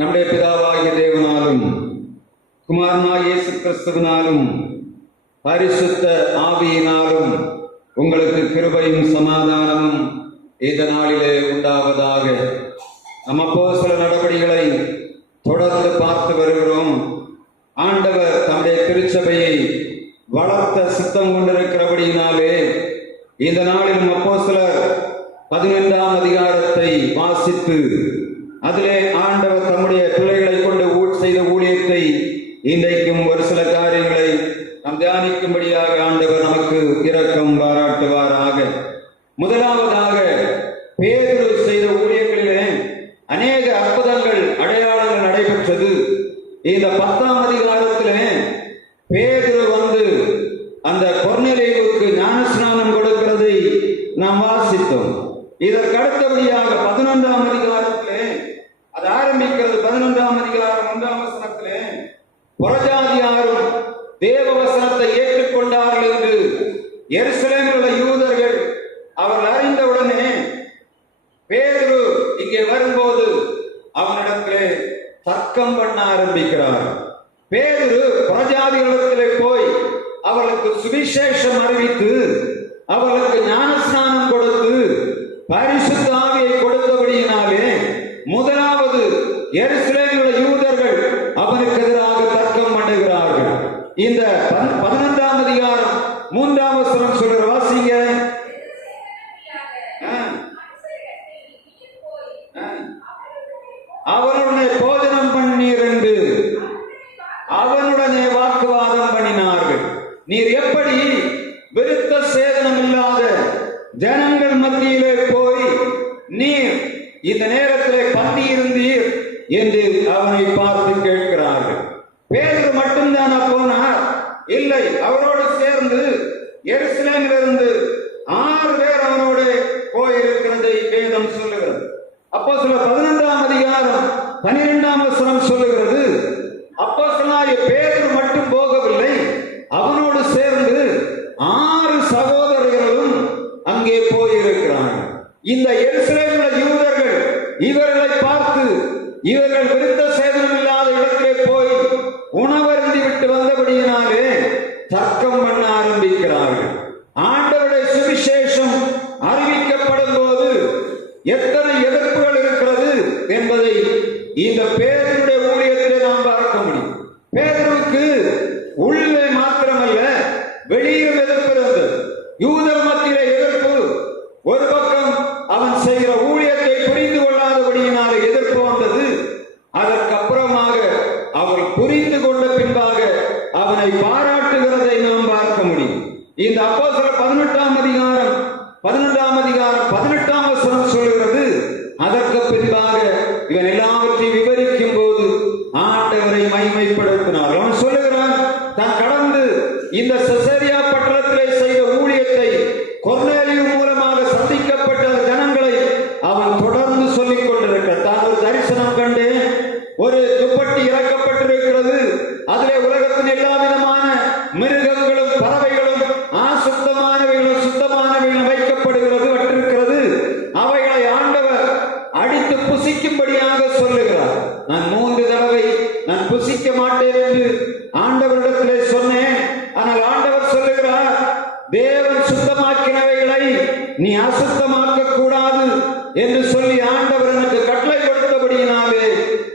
நம்முடைய பிதாவாகிய தேவனாலும் குமாரனாகிய இயேசு கிறிஸ்துவினாலும் பரிசுத்த ஆவியினாலும் உங்களுக்கு கிருபையும் சமாதானமும் இந்த நாளிலே உண்டாவதாக. நம்ம அப்போஸ்தல நடவடிக்கைகளை தொடர்ந்து பார்த்து வருகிறோம். ஆண்டவர் தம்முடைய திருச்சபையை வளர்த்த சித்தம் கொண்டிருக்கிறபடியினாலே இந்த நாளில் அப்போஸ்தலர் 11ஆம் அதிகாரத்தை வாசித்து அதிலே ஆண்டவர் தம்முடைய பிள்ளைகளை கொண்டு செய்த ஊழியத்தை இன்றைக்கும் ஒரு சில காரியங்களை நாம் தியானிக்கும்படியாக ஆண்டவர் நமக்கு இரக்கம் பாராட்டுவாராக. முதலாவதாக பேதுரு செய்த ஊழியங்களிலே அநேக அற்புதங்கள் அடையாளங்கள் நடைபெற்றது. இந்த 10ஆம் அதிகாரத்திலே பேதுரு வந்து அந்த கொர்நேலியுவுக்கு ஞானஸ்நானம் கொடுக்கிறதை நாம் வாசித்தோம். இதற்கு அடுத்தபடியாக 11ஆம் அதிகாரத்திலே அது ஆரம்பிக்கிறது. 11ஆம் அதிகாரம் 1ஆம் வசனத்திலே புறஜாதியாரும் தேவ வசனத்தை ஏற்றுக்கொண்டார்கள் என்று எருசலேமில் உள்ள யூதர்கள் அவர்கள் அறிந்தவுடனே பேதுரு இங்கே வரும்போது அவனிடத்திலே தர்க்கம் பண்ண ஆரம்பிக்கிறார். பேதுரு புறஜாதிகளிடத்திலே போய் அவர்களுக்கு சுவிசேஷம் அறிவித்து அவர்களுக்கு ஞானஸ்நானம் கொடுத்து பரிசுத்த ஆவியை கொடுத்தபடியினாலே முதலாவது எருசலேமில் உள்ள யூதர்கள் அவனுக்கு எதிராக தர்க்கம் பண்ணுகிறார்கள். இந்த 11ஆம் அதிகாரம் 3ஆம் வசனம் சொல்ற வாசிங்க. அவனுடனே போஜனம் பண்ணீர் என்று அவனுடனே வாக்குவாதம் பண்ணினார்கள். நீர் எப்படி விருத்த சேதனம் இல்லாத ஜனங்கள் மத்தியிலே போய் நீர் இந்த நேரத்திலே பந்தி இருந்தீர் என்று அவனை பார்த்து கேட்கிறார்கள். பேதுரு மட்டும்தான் போனார்? இல்லை, அவரோடு சேர்ந்து எருசலேமிலிருந்து 6 பேர் அவனோடு போயிருக்கிறதை வேதம் சொல்லுகிறது. அப்போஸ்தலர் 11ஆம் அதிகாரம் 12ஆம் வசனம் சொல்லுகிறது, அப்போஸ்தலனாகிய பேதுரு மட்டும் போகவில்லை, அவனோடு சேர்ந்து 6 சகோதரர்களும் அங்கே போயிருக்கிறார்கள். இந்த எருசலேமில் யூதர்கள் இவர்களை பார்த்து இவர்கள் விருத்த சேதனம் இல்லாத இடத்திலே போய் உணவருந்தி விட்டு வந்தபடியினாலே தர்க்கம் பண்ண ஆரம்பிக்கிறார்கள். ஆண்டவருடைய சுவிசேஷம் அறிவிக்கப்படும் போது எத்தனை எதிர்ப்புகள் இருக்கிறது என்பதை இந்த பேதுருடைய ஊழியத்திலே நாம் பார்க்க முடியும். பேதுருவுக்கு உள்ளே மாத்திரமல்ல வெளியிலும் எதிர்ப்பு இருந்தது. யூதர் மத்தியிலே எதிர்ப்பு. ஒரு பக்கம் அவன் செய்கிற ஊழியத்தை புரிந்து கொள்ளாதபடியினாலே எதிர்ப்பு வந்தது. அதற்கப்புறமாக அவர் புரிந்து கொண்ட பின்பாக அவனை பாராட்டுகிறதை நாம் பார்க்க முடியும். இந்த அப்போஸ்தலர் 18ஆம் அதிகாரம் 18ஆம் வசனம் சொல்கிறது, அதற்கு பின்பாக இவன் எல்லாவற்றையும் விவரிக்கும் போது ஆண்டவரை மகிமைப்படுத்தினார். அவன் சொல்லுகிறான், தான் கடந்து இந்த செசரியா பட்டணத்திலே செய்த ஊழியத்தை கொர்நேலியு மூலமாக சந்திக்கப்பட்ட ஜனங்களை அவன் தொடர்ந்து சொல்லிக் கொண்டிருக்கிறார். தான் ஒரு தரிசனம் கண்டேன், ஒரு துப்பட்டி இறக்கப்பட்டிருக்கிறது, அதிலே உலகத்தின் எல்லா விதமான மிருகங்களும் பறவைகளும் அசுத்தமானவைகளும் சுத்தமானவைகளும் வைக்கப்படுகிறது வட்டிருக்கிறது. அவைகளை ஆண்டவர் அடித்து புசிக்கும்படியாக சொல்லுகிறார். நான் 3 தடவை நான் புசிக்க மாட்டேன் என்று ஆண்டவரிடத்திலே சொன்னேன். ஆனால் ஆண்டவர் சொல்லுகிறார், தேவன் சுத்தமாக்கினவைகளை நீ அசுத்தமாக்க கூடாது என்று சொல்லி ஆண்டவர் எனக்கு கட்டளை கொடுத்தபடியினாலே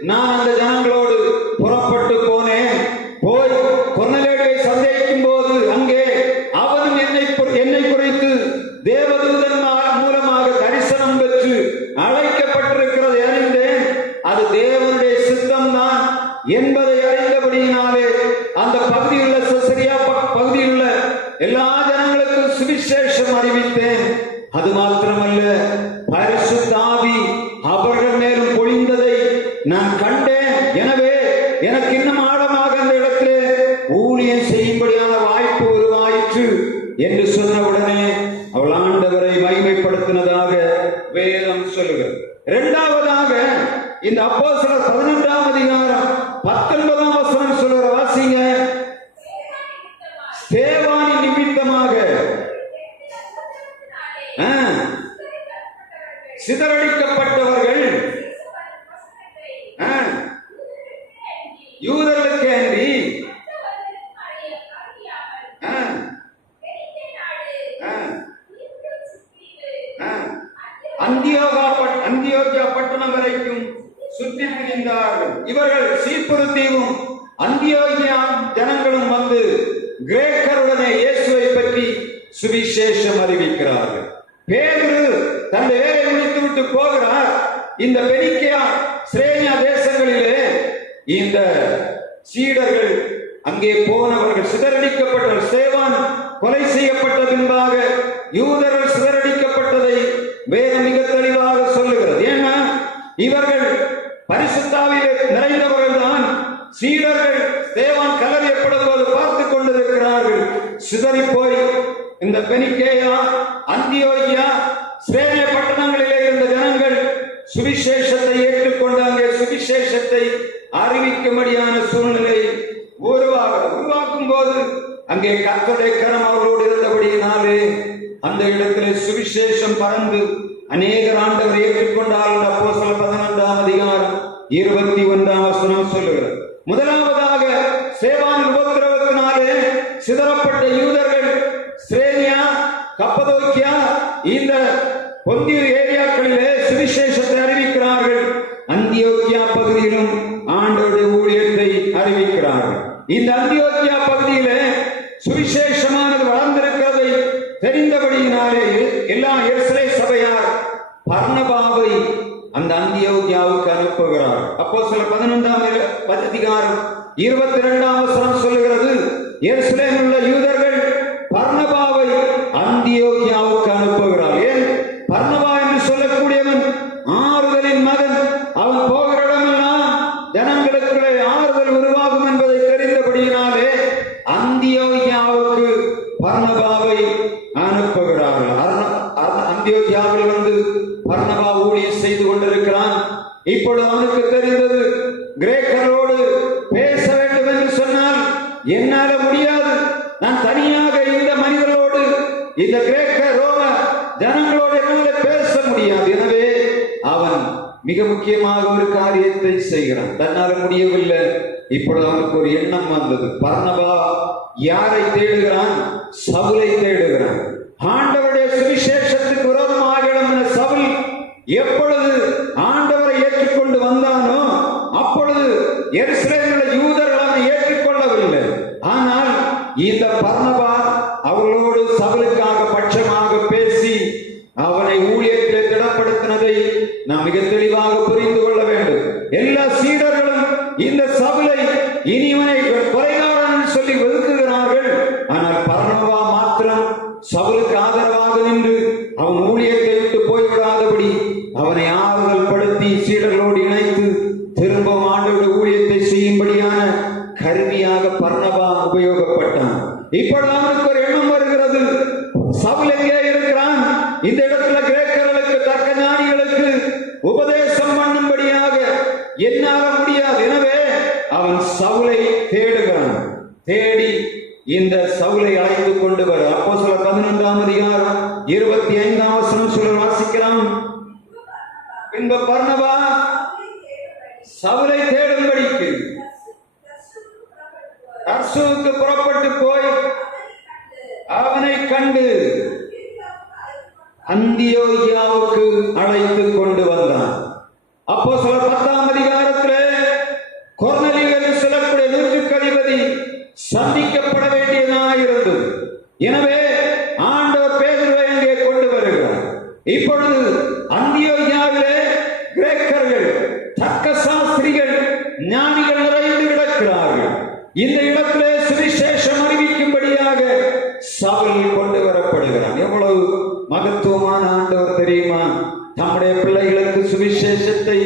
நான் அந்த ஜனங்களோடு புறப்பட்டு போனேன். போய் கொர்நேலியுவை சந்தேகிக்கும் போது அங்கே அவனும் என்னை குறித்து தேவதூதன்மார் மூலமாக தரிசனம் பெற்று அழைக்கப்பட்டிருக்கிறது அறிந்தேன். அது தேவனுடைய சித்தம்தான் என்பதை அறிந்தபடியினாலே அந்த பகுதியுள்ள செசரியா பகுதியுள்ள எல்லா ஜனங்களுக்கும் சுவிசேஷம் அறிவித்தேன். அது மாத்திரமல்ல, பரிசுத்த ஆவி அவர்கள் மேலும் பொழிந்ததை நான் கண்டேன். எனவே எனக்கு இன்னும் ஆழமாக அந்த இடத்திலே ஊழியம் செய்யும்படியான வாய்ப்பு உருவாயிற்று என்று சொன்னவுடனே அவள் ஆண்டவரை மகிமைப்படுத்தினதாக வேதம் சொல்லுகிறது. இரண்டாவதாக இந்த அப்போஸ்தலர் 11ஆம் அதிகாரம் 19ஆம் வசனம் சொல்லுகிற வாசிங்க. ஸ்தேவானின் நிமித்தமாக சிதறடிக்கப்பட்டவர்கள் யூதர்களுக்கு அன்றி அந்தியோகியா பட்டணம் வரைக்கும் சுற்றி திரிந்தார்கள். இவர்கள் சீப்புரு தீவும் அந்தியோகியா ஜனங்களும் வந்து கிரேக்கருடனே இயேசுவை பற்றி சுவிசேஷம் அறிவிக்கிறார்கள். பேதுரு தன் வேலை முடித்துவிட்டு போகிறார். இந்த பெனிக்கியா சிரேனியா தேசங்களிலே இந்த சீடர்கள் அங்கே போனவர்கள் சிதறடிக்கப்பட்டவர். சேவான் கொலை செய்யப்பட்ட பின்பாக யூதர்கள் சிதறடிக்கப்பட்டதை வேதம் மிக தெளிவாக சொல்லுகிறது. ஏன்னா இவர்கள் பரிசுத்தாவிலே நிறைந்தவர்கள் தான். சீடர்கள் சேவான் கல்லறையப்படுவது பார்த்துக் கொண்டிருக்கிறார்கள். சிதறி போய் இந்த பெனிக்கேயா அந்தியோகியா சிரேனியா பட்டணங்களிலே இருந்த ஜனங்கள் சுவிசேஷத்தை ஏற்றுக்கொண்டு அங்கே சுவிசேஷத்தை அறிவிக்கும்படியான சூழ்நிலை உருவாக்கும் போது அங்கே கர்த்தருடைய கரம் அவர்களோடு இருந்தபடியினாலே அந்த இடத்திலே சுவிசேஷம் பறந்து அநேகர் ஆண்டவரை ஏற்றுக்கொண்டார்கள். அப்போஸ்தலர் 11ஆம் அதிகாரம் 21ஆம் வசனம் சொல்லுகிறது. முதலாவதாக சேவான் உபத்திரவத்தினாலே சிதறப்பட்ட யூதர்கள் சிரேனியா கப்பதோக்கியா இந்த பொந்திய ஏரியாக்களிலே சுவிசேஷத்தை அறிவிக்கிறார்கள். அந்தியோக்கியா பகுதியிலும் ஆண்டவருடைய ஊழியத்தை அறிவிக்கிறார்கள். இந்த அந்தியோக்கியா பகுதியிலே சுவிசேஷமானது வளர்ந்திருக்கிறதை தெரிந்தபடியினாலே எல்லா எருசலேம் சபையார் பர்னபாவை அந்த அந்தியோக்கியாவுக்கு அனுப்புகிறார். அப்போஸ்தலர் 11ஆம் அதிகாரம் 22ஆம் வசனம் சொல்லுகிறது, எருசலேமில் உள்ள யூதர்கள் பர்னபாவை அந்தியோக்கியாவுக்கு அனுப்புகிறார். ஏன் பர்னபா என்று சொல்லக்கூடியவன் ஆறுதலின் மகன். அவன் போகிற இடமெல்லாம் ஜனங்களுக்குள்ளே ஆறுதல் உருவாகும் என்பதை தெரிந்தபடியினாலே அந்தியோக்கியாவுக்கு பர்னபாவை அனுப்புகிறார்கள். அந்தியோக்கியாவில் வந்து பர்னபா ஊழியம் செய்து கொண்டிருக்கிறான். இப்பொழுது அவனுக்கு தெரிந்தது, கிரேக்கரோடு பேச வேண்டும் என்று சொன்னால் என்னால முடியாது. நான் தனியாக இந்த மனிதர்களோடு இந்த கிரேக்க ரோம ஜனங்களோடு என்னால பேச முடியாது. எனவே அவன் மிக முக்கியமாக ஒரு காரியத்தை செய்கிறான். தன்னால முடியவில்லை. இப்பொழுது அவனுக்கு ஒரு எண்ணம் வந்தது. பர்னபா யாரை தேடுகிறான்? சவுலை தேடுகிறான். ஆண்டவருடைய சுவிசேஷத்துக்கு விரோதமாக எழும்பின சவுல் எப்பொழுது ஆண்டவரை ஏற்றுக்கொண்டு வந்தானோ அப்பொழுது எருசலேமில் யூதர்கள் அவனை ஏற்றுக்கொள்ளவில்லை. ஆனால் இந்த பர்னபா அவர்களோடு சவுலுக்காக பட்சமாக பேசி அவனை ஊழியத்திலே திடப்படுத்தினதை நாம் மிக தெளிவாக புரிந்து கொள்ள வேண்டும். எல்லா சீடர்களும் இந்த சவுலை இனிவனை கொலைகாரன் சொல்லி ஒதுக்குகிறார்கள். ஆனால் பர்னபா மாத்திரம் சவுலுக்கு ஆதரவாக நின்று அவன் ஊழியத்தை விட்டு போய்விடாதபடி அவனை ஆறுதல் படுத்தி சீடர்களோடு இணைத்து திரும்பவும் ஆண்டவருடைய ஊழியத்தை செய்யும்படியான கருவியாக பர்னபா உபயோகப்பட்டான். இப்பொழுது அவனுக்கு ஒரு எண்ணம் வருகிறது, சவுல் எங்கே இருக்கிறான்? இந்த இடத்துல கிரேக்கர்களுக்கு தர்க்க ஞானிகளுக்கு உபதேசம் பண்ணும்படியாக என்னால முடியாது. எனவே அவன் சவுலை தேடுகிறான். தேடி இந்த சவுலை அழைத்து கொண்டு வர அப்போஸ்தலர் 11ஆம் அதிகாரம் 25ஆம் வசனம் சொல்ல வாசிக்கலாம். பின்பு பர்னபா சவுலை தேடும்படிக்கு தர்சுவுக்கு புறப்பட்டு போய் அவனை கண்டு அந்தியோகியாவுக்கு அழைத்து கொண்டு வந்தான். அப்போஸ்தலர் 10ஆம் அதிகாரத்திலே கொர்நேலியு என்று சொல்லக்கூடிய நூற்றுக்கு அதிபதி சந்திக்கப்பட வேண்டியதாயிருந்தது. எனவே ஆண்டவர் பேதுருவை அங்கே கொண்டு வருகிறார். இப்பொழுது அந்தியோகியாவிலே கிரேக்கர்கள் தர்க்க சாஸ்திரிகள் ஞானிகள் நிறைந்து கிடக்கிறார்கள். இந்த இடத்திலே சுவிசேஷம் அறிவிக்கும்படியாக சவுல் கொண்டு வரப்படுகிறான். எவ்வளவு மகத்துவமான ஆண்டவர் தெரியுமா? நம்முடைய பிள்ளைகளுக்கு சுவிசேஷத்தை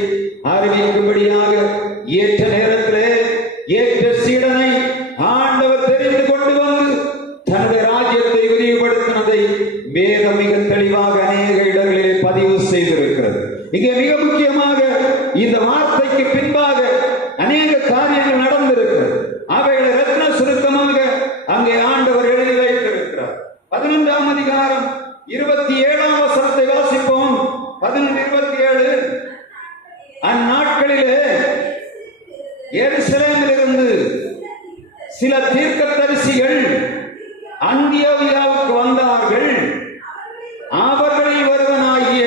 அறிவிக்கும்படியாக ஏற்ற நேரத்திலே ஏற்ற சீடனை ஆண்டவர் தெரிந்து கொண்டு வந்து தனது ராஜ்யத்தை விரிவுபடுத்தினதை வேதம் மிக தெளிவாக அநேக இடங்களிலே பதிவு செய்திருக்கிறது. இங்கே மிக முக்கியமாக இந்த வார்த்தைக்கு பின்பாக அநேக காரியங்கள் நடந்திருக்கிறது. அவைகளை எருசலேமிலிருந்து சில தீர்க்கதரிசிகள் அந்தியோகியாவுக்கு வந்தார்கள். அவர்களில் ஒருவனாகிய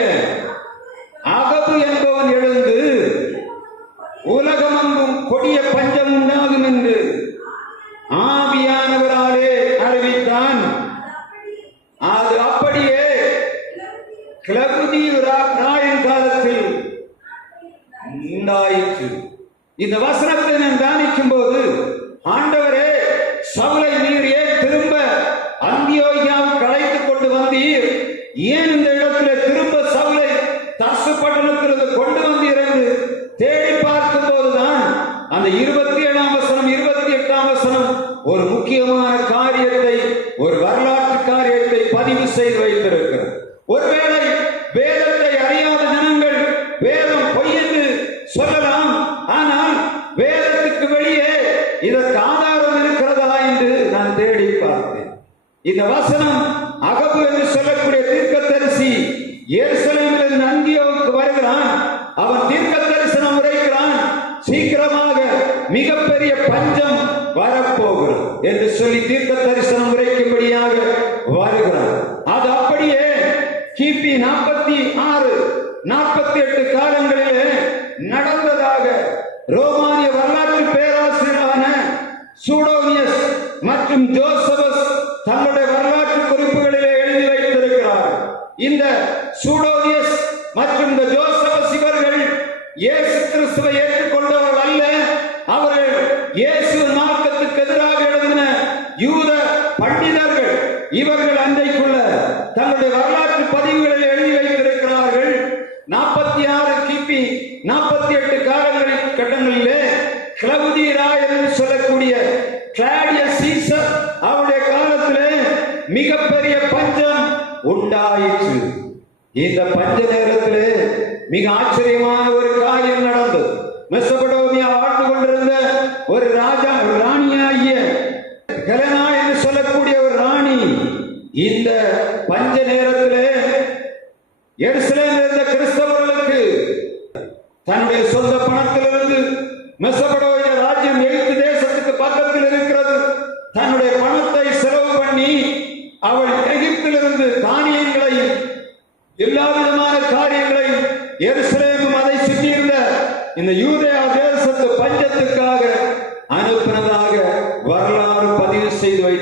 அகபு என்பவன் எழுந்து உலகமெங்கும் கொடிய பஞ்சம் உண்டாகும் என்று ஆவியானவராலே அறிவித்தான். அது அப்படியே கிளவுதியு ராயின் காலத்தில் உண்டாயிற்று. இந்த வசனத்தை நான் தியானிக்கும் போது, ஆண்டவரே, சவுலை நீர் ஏன் திரும்ப அந்தியோகியாவுக்கு அழைத்துக் கொண்டு வந்தீர்? ஏன் இந்த இடத்திலே திரும்ப சவுலை தர்சு பட்டணத்திலிருந்து கொண்டு வந்தீர் என்று தேடி பார்க்கும் போதுதான் அந்த 27ஆம் வசனம் 28ஆம் வசனம் ஒரு முக்கியமான காரியத்தை, ஒரு வரலாற்று காரியத்தை பதிவு செய்து வைத்திருக்கிறது. ஒருவேளை வேதத்தை அறியாத ஜனங்கள் வேதம் பொய் என்று சொல்லலாம். ஆனால் வேதத்துக்கு வெளியே இதற்கு ஆதாரம் இருக்கிறதா என்று நான் தேடி பார்த்தேன். இந்த வசனம் அகபு என்று சொல்லக்கூடிய தீர்க்கதரிசி எருசலேமிலிருந்து அந்தியோவுக்கு வருகிறான். அவன் தீர்க்க தரிசனம் உரைக்கிறான். சீக்கிரமாக மிகப்பெரிய பஞ்சம் வரப்போகிறது என்று சொல்லி தீர்க்க தரிசனம் உரைக்கும்படியாக வருகிறான். அது அப்படியே கிபி 46 48 காலங்களிலே நடந்ததாக ரோமானிய வரலாற்று பேராசிரியரான சூடோனியஸ் மற்றும் ஜோசபஸ் தங்களுடைய வரலாற்று குறிப்புகளிலே எழுதி வைத்திருக்கிறார். இந்த சூடோனியஸ் மற்றும் இந்த ஜோசபஸ் இவர்கள் இயேசு கிறிஸ்துவை ஏற்றுக்கொண்டவர்கள் அல்ல. அவர்கள் இயேசு மார்க்கத்துக்கு எதிராக எழுதின யூத பண்டிதர்கள். இவர்கள் அன்றைக்குள்ள தங்களுடைய வரலாற்று பதிவுகளில் எழுதி வைத்திருக்கிறார்கள். 46 கிபி 48 காலங்களில் கட்டங்களிலே கிளவுதியு ராயர் என்று சொல்லக்கூடிய கிளாடியஸ் சீசர் அவருடைய காலத்திலே மிகப்பெரிய பஞ்சம் உண்டாயிற்று. இந்த பஞ்ச நேரத்திலே மிக ஆச்சரியமான ஒரு காரியம் நடந்தது. மெசபடோமியா வாழ்ந்து கொண்டிருந்த ஒரு ராஜா, ஒரு ராணியாகிய ஹெலனா என்று சொல்லக்கூடிய ஒரு ராணி இந்த பஞ்ச நேரத்திலே எருசலேமில் இருந்த கிறிஸ்தவர்களுக்கு தன்னுடைய சொந்த பணத்திலிருந்து, மெசபடோமிய ராஜ்யம் எகிப்து தேசத்துக்கு பக்கத்தில் இருக்கிறது, தன்னுடைய பணத்தை செலவு பண்ணி அவள் எகிப்திலிருந்து தானியங்களையும் எல்லா விதமான காரியங்களையும் எருசலேமும் அதை சுற்றியிருந்த இந்த யூதேயா தேசத்து பஞ்சத்துக்காக அனுப்பினதாக வரலாறு பதிவு செய்து வைத்து